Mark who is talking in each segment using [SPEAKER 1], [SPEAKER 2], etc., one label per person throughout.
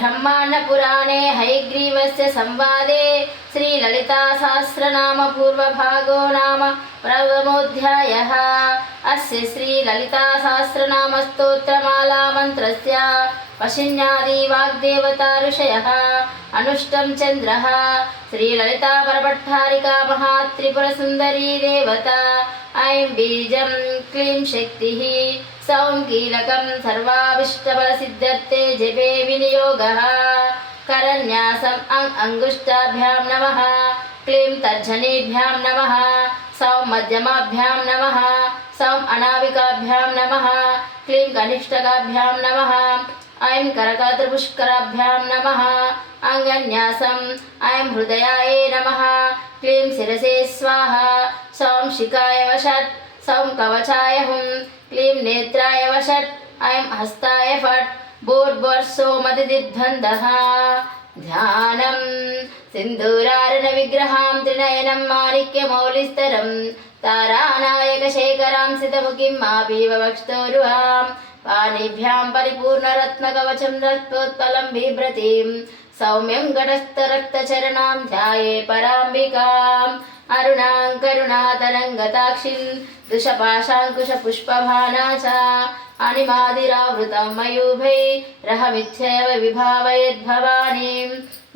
[SPEAKER 1] ब्रह्माण्डपुराणे हयग्रीवस्य संवादे श्रीललितासहस्रनामपूर्वभागो नाम प्रथमोऽध्यायः। अस्य श्रीललितासहस्रनामस्तोत्रमालामन्त्रस्य पशिन्यादिवाग्देवता ऋषयः अनुष्टं चन्द्रः। श्रीललितापरपट्टारिका महात्रिपुरसुन्दरी देवता। ऐं बीजं क्लीं शक्तिः। सौं कीलकं सर्वाभिष्टफलसिद्धर्थे जपे विनियोगः। करन्यासम् अङ् अङ्गुष्ठाभ्यां नमः। क्लीं तर्जनीभ्यां नमः। सौं मध्यमाभ्यां नमः, सौं अनामिकाभ्यां नमः, क्लीं कनिष्ठकाभ्यां नमः, ऐं करकर्तृपुष्कराभ्यां नमः अङ्गन्यासम् ऐं हृदयाय नमः, क्लीं शिरसे स्वाहा, सौं शिखाय वषट् सौं कवचाय हुं, क्लीं नेत्राय वषट् ऐं हस्ताय फट् भूर्भुवस्सोमतिदिग्ध्वन्दः ध्यानं सिन्दूरारणविग्रहां त्रिनयनं माणिक्यमौलिस्तरं तारानायकशेखरां सितमुखीं मापीव वक्ष्तोरुहां पाणिभ्यां परिपूर्णरत्नकवचं रक्तोत्पलं बिभ्रतीं सौम्यं घटस्थरक्तचरणां ध्याये पराम्बिकाम् अरुणां करुणातरङ्गताक्षिं दृशपाशाङ्कुशपुष्पभाना च अणिमादिरावृतं मयूभैरहमिथ्यैव विभावयद्भवानीं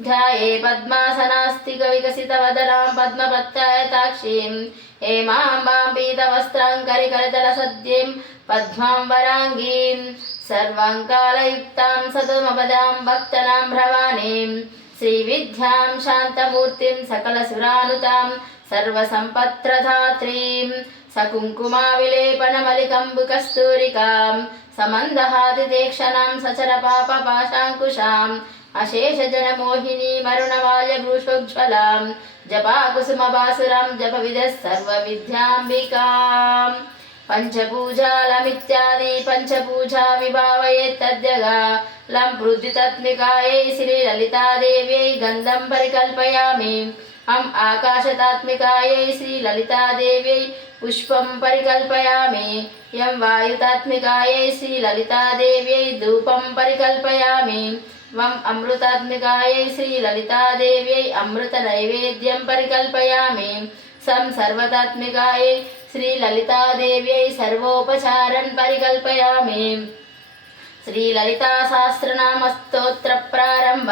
[SPEAKER 1] ध्याये पद्मासनास्तिकविकसितवदनां पद्मपत्तायताक्षीं हेमाम्बां पीतवस्त्राङ्करिकरतलसद्यं पद्मां वराङ्गीं सर्वाङ्कालयुक्तां सतमपदां भक्तनां भ्रवाणीं श्रीविद्यां शान्तमूर्तिं सकलसुरानुतां सर्वसम्पत्प्रधात्रीं सकुङ्कुमाविलेपनमलिकम्बुकस्तूरिकां समन्दहातिदेक्षणां सचरपापपाशाङ्कुशाम् अशेषजनमोहिनीमरुणवाल्यभूषोज्ज्वलां जपाकुसुमबासुरां जपविदः सर्वविद्याम्बिकाम् पञ्चपूजालमित्यादि पञ्चपूजा विभावयेत्तद्यगा लं पृथ्वितत्मिकायै श्रीललितादेव्यै गन्धं परिकल्पयामि అం ఆకాశతాత్మికాయై శ్రీలలితాదేవ్యై పుష్పం పరికల్పయామి ఎం వాయుతాత్మికాయై శ్రీలలితాదేవ్యై ధూపం పరికల్పయామి మం అమృతాత్మికాయై శ్రీలలితాదేవ్యై అమృత నైవేద్యం పరికల్పయామి సం సర్వతాత్మికాయై శ్రీలలితాదేవ్యై సర్వోపచారన్ పరికల్పయామి శ్రీలలితాసహస్రనామస్తోత్ర ప్రారంభ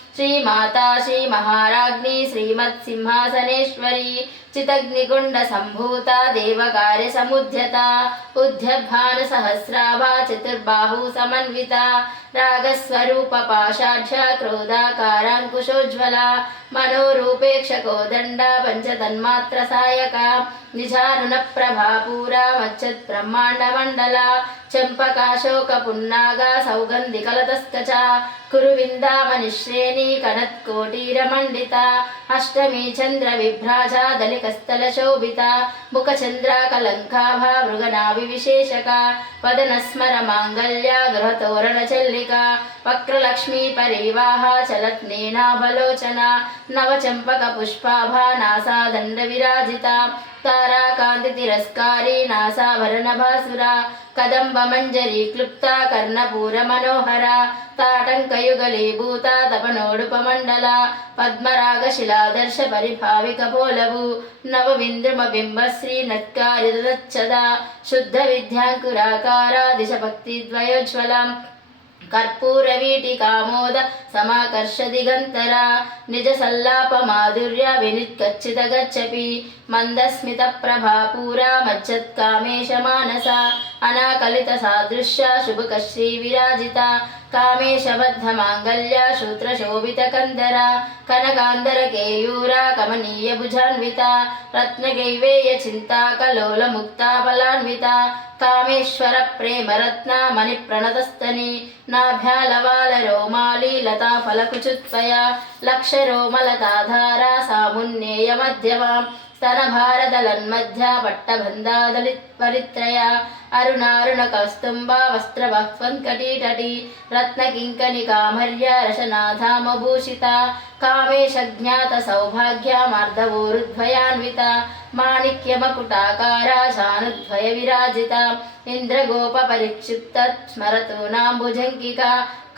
[SPEAKER 1] श्रीमाता श्रीमहाराज्ञी श्रीमत्सिंहासनेश्वरी चितग्निकुण्डसम्भूता देवकार्यसमुद्यता उद्यभानुसहस्राभा चतुर्बाहु समन्विता రాగస్వరూప పాషాఢ్య క్రోధాకారాంకుశోజ్వల మనోరూపేక్షకో దండ పంచతన్మాత్ర సాయక నిజారుణ ప్రభాపూరా మచ్చత్ బ్రహ్మాండ మండల చంపకాశోక పున్నాగ సౌగంధి కలతస్కచ కురువిందామనిశ్రేణి కనత్కోటీరమండిత అష్టమీ చంద్ర విభ్రాజ దళికస్థల శోభిత ముఖచంద్రాకలంకాభ మృగనాభి విశేషక పదనస్మర మాంగళ్య గృహతోరణ చెల్లి కమలికా వక్రలక్ష్మీ పరివాహ చలత్నేనాభలోచన నవచంపక పుష్పాభ నాసా దండ విరాజిత తారాకాంతి తిరస్కారీ నాసాభరణ భాసుర కదంబ మంజరి క్లుప్త కర్ణపూర మనోహర తాటంకయుగలీభూత తపనోడుపమండల పద్మరాగ శిలాదర్శ పరిభావిక బోలవు నవవింద్రుమ బింబశ్రీ నత్కారి శుద్ధ విద్యాంకురాకార దిశ భక్తి ద్వయోజ్వలం కర్పూరవీటికామోద సమాకర్షదిగంతరా నిజ సల్లాపమాధుర్య వినిర్గచ్చిత గచ్చపి మందస్మిత ప్రభా పూరా మజ్జత్కామేశ మానస అనాకలిత సాదృశ్య శుభకశ్రీ విరాజిత कामेशबद्धमाङ्गल्या शूत्रशोभितकन्दरा कनकान्दरकेयूरा कमनीयभुजान्विता रत्नगैवेयचिन्ता कलोलमुक्ताबलान्विता कामेश्वरप्रेमरत्ना मणिप्रणतस्तनी नाभ्यालवालरोमाली लताफलकुचुत्पया लक्षरोमलताधारा सामुन्नेयमध्यमा स्तनभारदलन्मध्य पट्टबन्धादलि परित्रय अरुणारुण कौस्तुम्बा మాణిక్యమకుటాకారా శానుద్వయ విరాజిత ఇంద్రగోప పరిక్షిప్త స్మరతో నాంబుజంకిక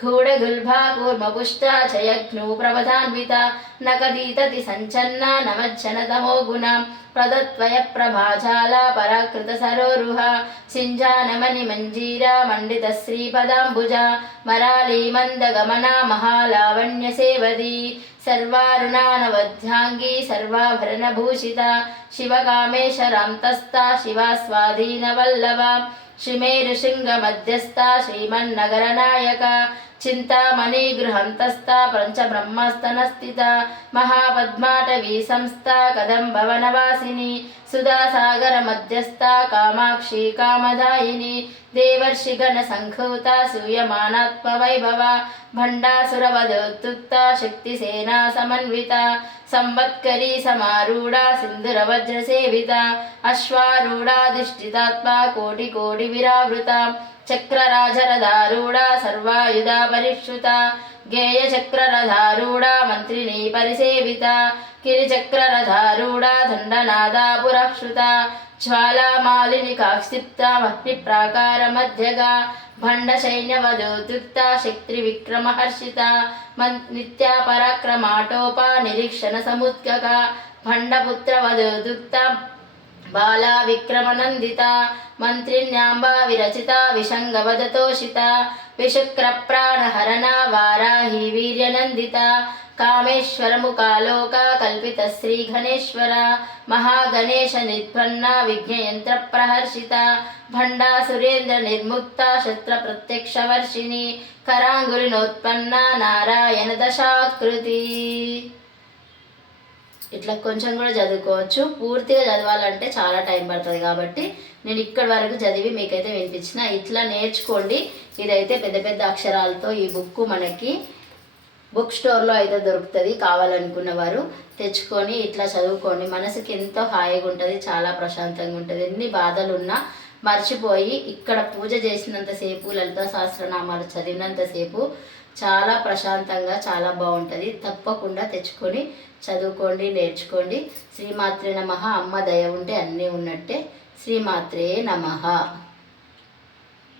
[SPEAKER 1] గూఢగుల్భాకూర్మపుష్టాచయజ్ఞో ప్రవధాన్విత నకదీతతి సంచన్న నమజ్జనతమో గుణ ప్రదత్వయ ప్రభాజాల పరాకృత సరోరుహ సింజానమని మంజీర మండిత శ్రీపదాంబుజ మరాళీ మందగమన మహాలావణ్య సేవదీ सर्वारुणानवध्याङ्गी सर्वाभरणभूषिता शिवकामेशरान्तस्ता शिवा स्वाधीनवल्लभा शिमेरुशृङ्गमध्यस्था श्रीमन्नगरनायका ಚಿಂತಾಮಣಿ ಗೃಹಂತಸ್ಥ ಪಂಚಬ್ರಹ್ಮಸ್ತನಸ್ಥಿತ ಮಹಾಪದ್ಮಾಟವಿ ಸಂಸ್ಥಾ ಕದಂಬವನವಾಸಿನಿ ಸುಧಾಸಾಗರ ಮಧ್ಯಸ್ಥ ಕಾಮಾಕ್ಷಿ ಕಾಮದಾಯಿನಿ ದೇವರ್ಷಿಗಣ ಸಂಘೂತ ಸೂಯಮಾನಾತ್ಮ ವೈಭವ ಭಂಡಾಸುರವಧೋತ್ಯುಕ್ತ ಶಕ್ತಿ ಸೇನಾ ಸಮನ್ವಿತ ಸಂವತ್ಕರಿ ಸಮಾರೂಢ ಸಿಂಧುರ ವಜ್ರ ಸೇವಿತ ಅಶ್ವಾರೂಢಾಧಿಷ್ಠಿತಾತ್ಮ ಕೋಟಿ ಕೋಟಿ ವಿರಾವೃತ చక్రరాజరథారూఢా సర్వాయుధా గేయ గేయచక్రరథారూఢా మంత్రిని పరిసేవిత. కిరిచక్రరథారూఢా దండనాదా పురక్షుత జ్వాలామాలిని కాక్షిప్త మహ్ని ప్రాకార మధ్యగా. భండ శైన్యవదోద్యుక్త శక్తి విక్రమహర్షిత నిత్యా పరాక్రమాటోపా నిరీక్షణ సముద్గక భండపుత్రవదోద్యుక్త బాలా విక్రమనందిత మంత్రిణ్యాంబా విరచిత విషంగవదతోషిత విశుక్రప్రాణహరణ వారాహి వీర్యనందిత కామేశ్వరముఖాలోక కల్పిత శ్రీఘనేశ్వర మహాగణేశ నిర్భన్న విఘ్నయంత్ర ప్రహర్షిత భండా సురేంద్ర నిర్ముక్త శత్ర ప్రత్యక్ష వర్షిణి కరాంగులినోత్పన్న నారాయణ దశాకృతి. ఇట్లా కొంచెం కూడా చదువుకోవచ్చు. పూర్తిగా చదవాలంటే చాలా టైం పడుతుంది కాబట్టి నేను ఇక్కడి వరకు చదివి మీకైతే వినిపించిన. ఇట్లా నేర్చుకోండి. ఇదైతే పెద్ద పెద్ద అక్షరాలతో ఈ బుక్ మనకి బుక్ స్టోర్లో అయితే దొరుకుతుంది కావాలనుకున్న వారు తెచ్చుకొని ఇట్లా చదువుకోండి. మనసుకి ఎంతో హాయిగా ఉంటుంది చాలా ప్రశాంతంగా ఉంటుంది. ఎన్ని బాధలు ఉన్నా మర్చిపోయి ఇక్కడ పూజ చేసినంతసేపు లలిత సహస్రనామాలు చదివినంతసేపు చాలా ప్రశాంతంగా చాలా బాగుంటుంది. తప్పకుండా తెచ్చుకొని చదువుకోండి నేర్చుకోండి. శ్రీమాత్రే నమ. అమ్మ దయ ఉంటే అన్నీ ఉన్నట్టే. శ్రీమాత్రే నమః.